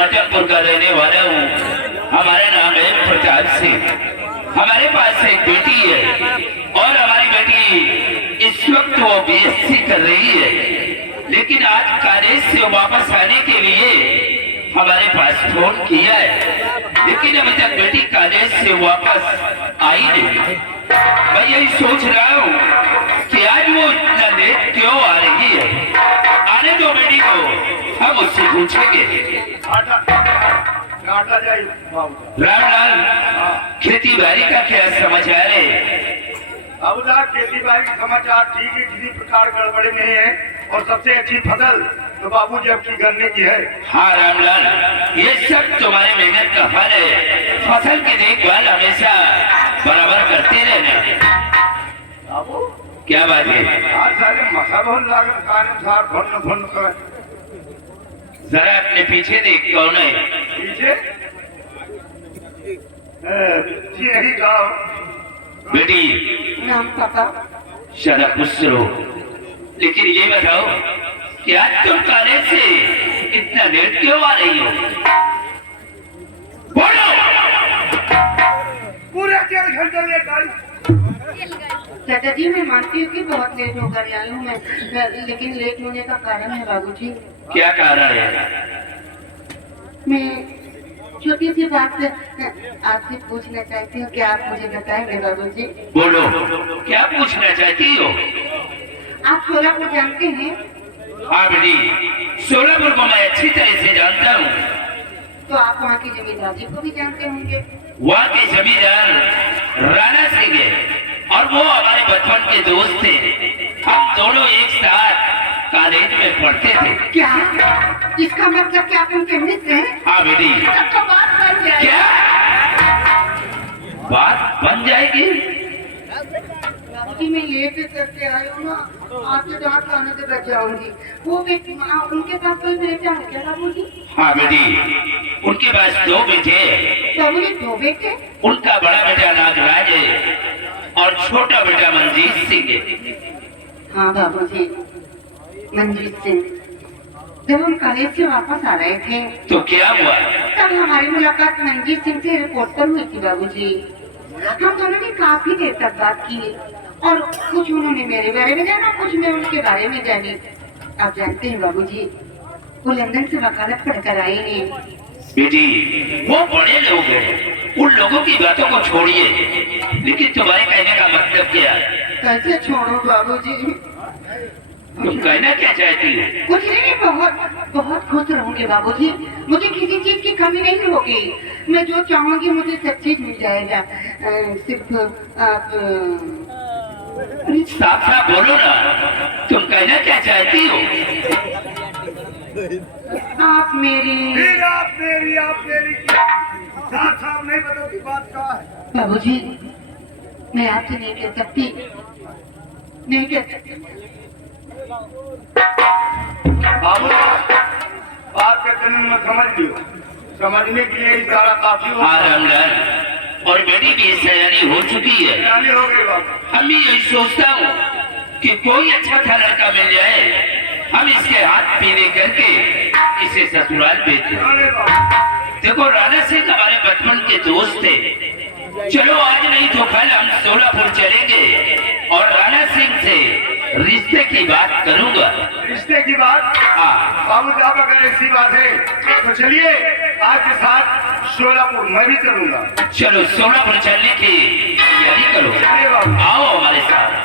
आजमपुर का रहने वाला हूँ। हमारा नाम है प्रताप सिंह। हमारे पास एक बेटी है और हमारी बेटी इस वक्त वो बीएससी कर रही है, लेकिन आज कॉलेज से वापस आने के लिए हमारे पास फोन किया है, लेकिन अभी तक बेटी कॉलेज से वापस आई नहीं। मैं यही सोच रहा हूँ कि आज वो इतना लेट क्यों आ रही है। आने दो बेटी को, हम उससे पूछेंगे। रामलाल, खेती बाड़ी का क्या समाचार है? अब खेती बाड़ी का समाचार ठीक है, किसी प्रकार गड़बड़ी नहीं है और सबसे अच्छी फसल तो बाबूजी आपकी गन्ने की है। हाँ रामलाल, ये सब तुम्हारे मेहनत का फल है। फसल की देखभाल हमेशा बराबर करते रहना। बाबू क्या बात है? आज सारे मसाला लागत का अनुसार भन्न भन्न कर। जरा अपने पीछे देख, कौन है पीछे? जी नहीं गाँव बेटी। नाम पापा। शरा खुश रहो, लेकिन ये बताओ कि आज तुम कॉलेज से इतना लेट क्यों आ रही हो? बोलो। पूरे 1.5 घंटे लेट आई। चाचा जी, मैं मानती हूँ कि बहुत लेट होकर आई हूँ मैं, लेकिन लेट होने का कारण है बाबूजी। क्या कारण है? मैं छोटी सी बात आपसे पूछना चाहती हूँ, क्या आप मुझे बताएंगे बाबूजी? बोलो, क्या पूछना चाहती हो? आप सोलापुर जानते हैं? हाँ बेटी, सोलापुर को मैं अच्छी तरह से जानता हूँ। तो आप वहाँ की जमींदारी को भी जानते होंगे। वहाँ के जमींदार राणा सिंह है और वो हमारे बचपन के दोस्त थे। हम दोनों एक साथ कॉलेज में पढ़ते थे। क्या? इसका मतलब क्या आप उनके मित्र हैं? हाँ बेटी। तब तो बात बन जाएगी। क्या बात बन जाएगी? बाबूजी, मैं लेट करके आई हूँ ना, आपके डांट खाने से बच जाऊंगी। वो उनके पास कोई बेटा है क्या बाबूजी? हाँ बेटी, उनके पास 2 बेटे हैं। बाबूजी 2 बेटे? उनका बड़ा बेटा नागराज है और छोटा बेटा मंजीत सिंह है। हाँ बाबूजी, मंजीत सिंह। जब हम कॉलेज से वापस आ रहे थे तो क्या हुआ? तब हमारी मुलाकात मंजीत सिंह से रिपोर्ट पर हुई थी बाबूजी। हम दोनों ने काफी देर तक बात की और कुछ उन्होंने मेरे बारे में जाना, कुछ मैं उनके बारे में जानी। आप जानते हैं बाबूजी, वो लंदन से वकालत पढ़कर आए हैं। बेटी, वो बड़े लोग हैं, उन लोगों की बातों को छोड़िए। लेकिन तुम्हारे कहने का मतलब क्या? कैसे छोड़ो बाबूजी? तुम कहना क्या चाहती हो? कुछ नहीं, बहुत बहुत खुश रहूंगे बाबूजी। मुझे किसी चीज की कमी नहीं होगी। मैं जो चाहूंगी मुझे सब चीज मिल जाएगा। सिर्फ आप साफ साफ बोलो ना, तुम कहना क्या चाहती हो? आप मेरी आप मेरी साफ साफ नहीं बताती बात क्या है। बाबूजी, मैं आपसे नहीं कह सकती, नहीं कह सकती। बाबू बात के जन्म में समझ लियो, समझने के लिए इशारा काफी हो। हाँ रामलाल, और बेटी भी सयानी हो चुकी है। सयानी हो गई बाबू। हम भी यही सोचता हूँ कि कोई अच्छा सा लड़का मिल जाए, हम इसके हाथ पीने करके इसे ससुराल भेज दें। देखो, राणा सिंह हमारे बचपन के दोस्त थे। चलो आज नहीं तो कल हम सोलापुर चलेंगे और राणा सिंह से रिश्ते की बात करूंगा। रिश्ते की बात? हाँ बाबू साहब, अगर ऐसी बात है तो चलिए आज के साथ सोलापुर मैं भी चलूंगा। चलो सोलापुर चलने की तैयारी करो। चलिए बाबू। आओ हमारे साथ।